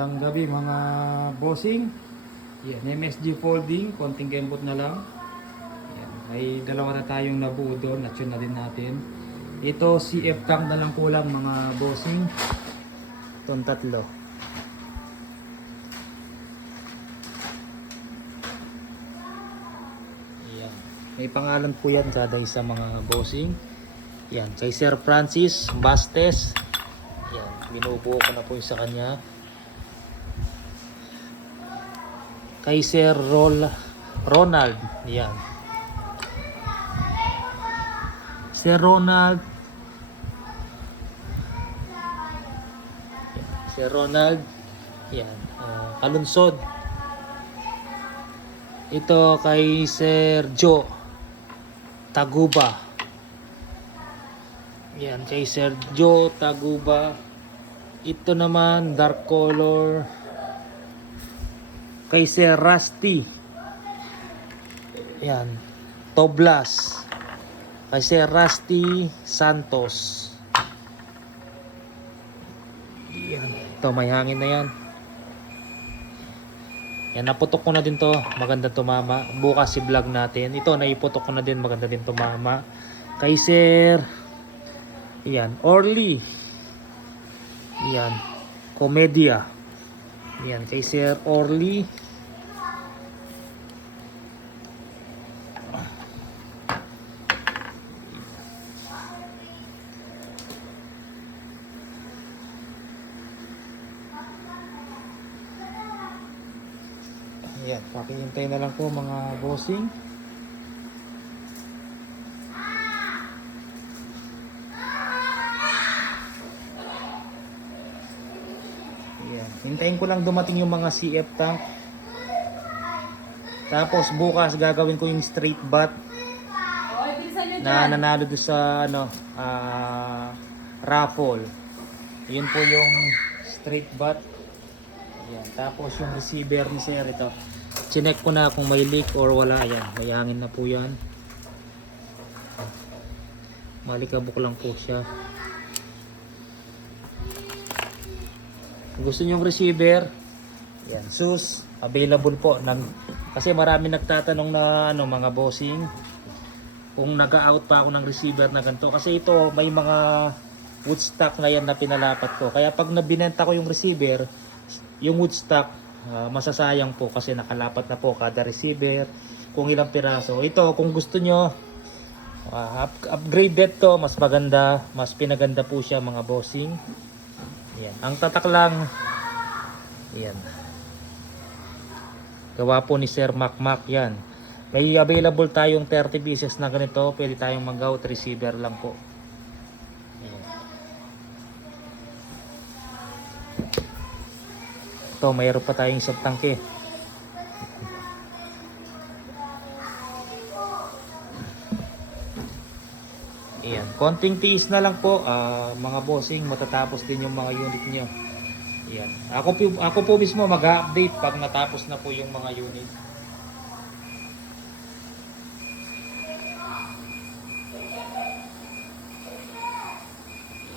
Ang gabi mga bossing. Yan, MSG folding, konting kembot na lang. Yan, may dalawa na tayong nabuo doon, na-tune na din natin. Ito CF tank na lang kulang mga bossing. Itong tatlo. Yan. May pangalan po yan kada isa mga bossing. Yan, kay Sir Francis Bastes. Yan, binubuo ko na po yung sa kanya. Kay Sir Ronald, yan. Sir Ronald. Sir Ronald, yan. Kalunsod. Ito kay Sir Joe Taguba. Yan, kay Sir Joe Taguba. Ito naman dark color kay Sir Rusty. Yan, Toblas. Kay Sir Rusty Santos. Yan, ito may hangin na yan. Yan, naputok ko na din to, maganda tumama. Bukas si vlog natin. Ito naiputok ko na din, maganda din tumama. Kay Sir yan, Orly. Yan, Komedia. Yan, kay Sir Orly. Yan, pakihintay na lang po mga bossing. Yan, hintayin ko lang dumating yung mga CF tank. Tapos bukas gagawin ko yung straight bat na nanalo doon sa raffle. Yun po yung straight bat. Yan. Tapos yung receiver ni Sir ito. Chinek ko na kung may leak or wala. Yan. May hangin na po yan. Malikabok lang po siya. Kung gusto nyo yung receiver, yan. SUS. Available po. Kasi marami nagtatanong na mga bossing. Kung nag-out pa ako ng receiver na ganito. Kasi ito may mga woodstock ngayon na pinalapat ko. Kaya pag nabinenta ko yung receiver, yung woodstock masasayang po kasi nakalapat na po kada receiver kung ilang piraso. Ito kung gusto nyo upgraded to, mas maganda, mas pinaganda po siya mga bossing. Yan. Ang tatak lang yan, gawa po ni Sir Macmac yan. May available tayong 30 pieces na ganito, pwede tayong mag-out receiver lang po. Ito, mayroon pa tayong isang tangke. Ayan, konting tiis na lang po mga bossing, matatapos din yung mga unit nyo. Ayan. Ako po mismo mag-update pag natapos na po yung mga unit.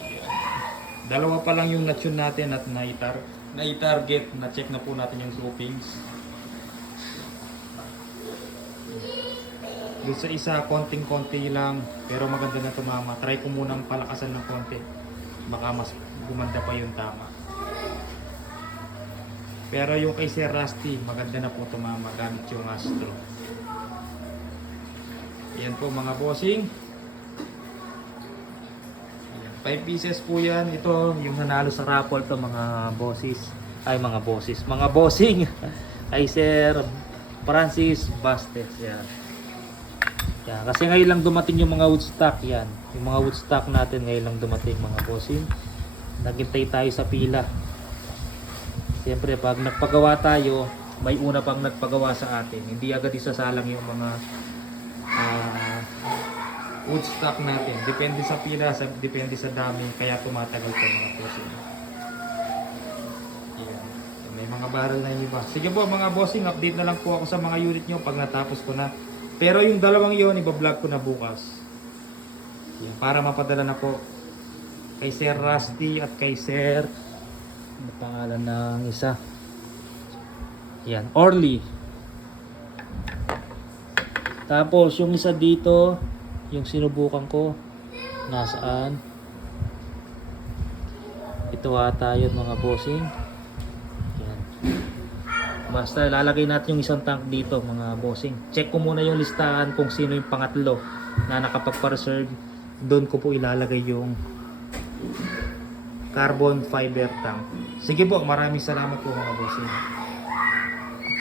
Ayan. Dalawa pa lang yung na-tune natin at na-target, na-check na po natin yung groupings. Doon sa isa, konting-konti lang, pero maganda na tumama. Try ko munang palakasan ng konti. Baka mas gumanda pa yung tama. Pero yung kay Sir Rusty, maganda na po tumama gamit yung Astro. Yan po mga bossing. 5 pieces po yan. Ito yung nanalo sa raffle to mga bosses. Ay mga bosses, mga bossing. Kay Sir Francis Bastes. Yan. Yan. Kasi ngayon lang dumating yung mga woodstock yan. Yung mga woodstock natin ngayon lang dumating mga bossing. Naghintay tayo sa pila. Siyempre pag nagpagawa tayo, may una pang nagpagawa sa atin. Hindi agad isasalang yung mga woodstock natin. Depende sa pila, depende sa dami, kaya tumatagal po mga bossing. Ayan. May mga barrel na iba. Sige po mga bossing, update na lang po ako sa mga unit nyo pag natapos ko na. Pero yung dalawang yun, iba-vlog ko na bukas. Ayan. Para mapadala na po kay Sir Rusty at kay Sir Ano pangalan ng isa? Yan, Orly. Tapos yung isa dito, yung sinubukan ko, nasaan? Ito ata yun mga bossing. Yan. Basta lalagay natin yung isang tank dito mga bossing. Check ko muna yung listahan kung sino yung pangatlo na nakapagpa-reserve. Doon ko po ilalagay yung carbon fiber tank. Sige po, maraming salamat po mga bossing.